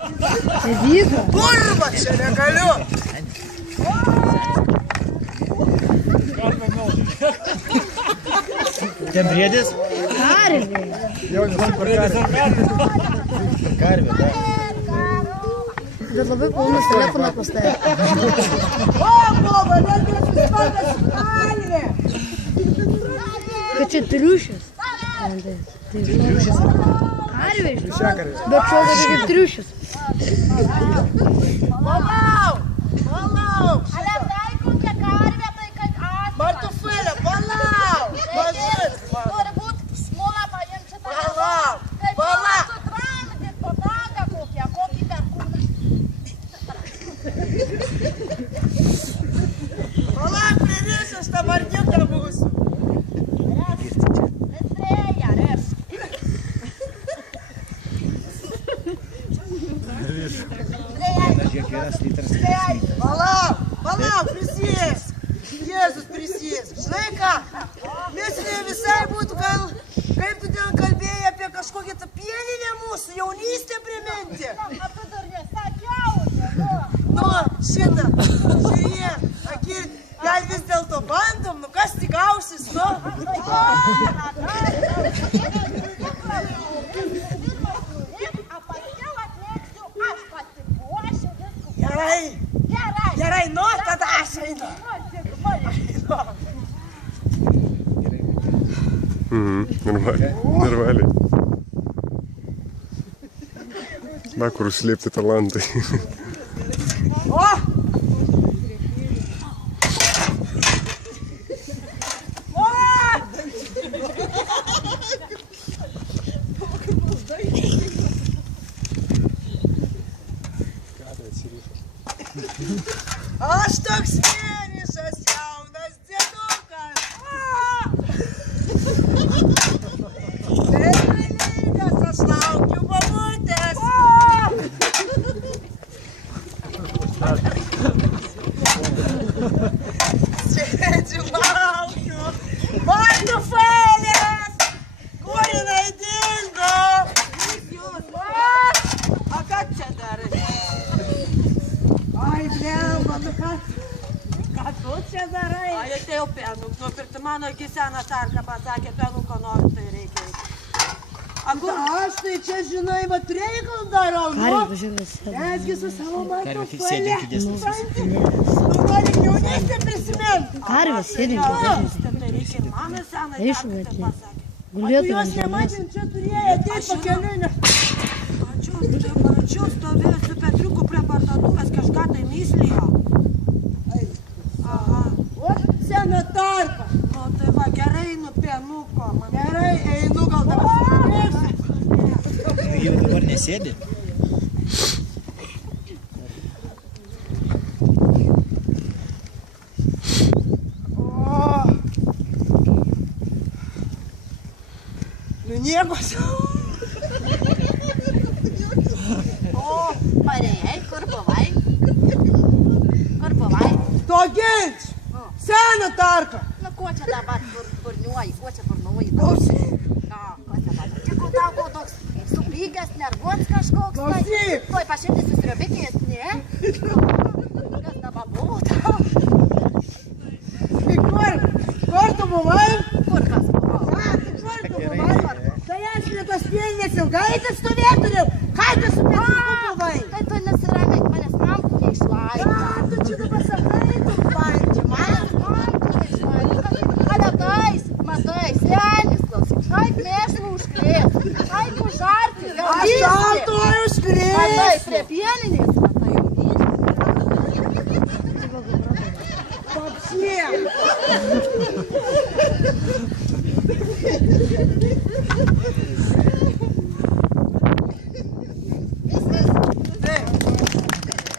Vyko. Kurva, čia negaliu. Ten briedis? Karvė. Jau nesu karvė, da. Bet labai pilnas telefoną pastatė. O, boba, net nesusipakas karvė. Kad čia triušis. Triušis? Karvė. Bet šoka kaip triušis. Palauk, palauk. Ale tai kokia karvė, tai kaip asma. Martufėlė, palauk. Mažas. Turi būt smula paimti šitą. Palauk, Kaip palauk. sutramdyt po tangą kokią, kokį perkūną. Palauk, pririšęs tą marniukę būsiu. Nesrėja, reš. Palauk, palauk, prisėsk. Jėzus prisėsk. Žinai ką, mes ne visai būtų gal, kaip tu ten kalbėjai apie kažkokią tą pieninę mūsų jaunystę priminti. O tu dar nesakiau, Nu, šitą, žiūrėk, akirt, gal vis dėlto bandom, nu kas tik gausis, nu. Gerai, gerai, nu, tada aš einu. Нормально. На kur slėpti talentai. O! O! Aš toks vienišas jaunas dėdukas. Begalybės aš laukiu bobutės. Sėdžiu laukiu. Martufėlės! Kur jinai dingo? A ką čia darai? Ai, blemba, nu ką? Ką tu čia darai? Ai, atėjau penuk, nupirkti mano iki seną tarką pasakė, penuko noriu, tai reikia. Aš tai čia, žinai, vat reikalą darau, nu. Karvė važiuojas. Nesgi su savo Karvė martufėlė. sėdi ant kėdės pusės. Tu nori jaunystę prisimint. Karvė sėdi. Tai reikia ir mano seną Aišku, tarką, bet tai ne. pasakė. Tu Gulėtų jos ant žemės. nematėm, čia turėjai ateit pakeliui, ne? Mačiau stovėjau su Petriuku prie parduotuvės, kažką tai myslijo. Aha. O, sena tarpa. O tai va, gerai einu penuko. Gerai, einu, gal dar sugrįžti. Jau dabar nesėdi? Nu nieko sau. O, parėjai, kur buvai? Kur buvai? To ginč. Sena tarpa. Nu, ko čia dabar burniuoji, ko čia burnuoji? Klausyk. Ką, ko čia dabar? Čia ko tau buvo toks supykęs, nervuots kažkoks? Klausyk. Tuoj pašildys susiriobikės, ne? Kas dabar buvo tau? Tai kur tu buvai? Kur kas buvo? Kur tu buvai? Tai aš prie tos pieninės ilgai taip stovėtumėm. Ką tu su Petruku buvai? Tai tu nesiramink, manęs mamku neišlaikė. Tu čia dabar sakai, tu bandži. Manęs mamku neišlaikė. Matai, senis klausyk. Kaip mėšlų užkrės. Kaip užarti. Aš tau to užkrės. Matai, prie pieninės. Matai, jaunystė. Papsie.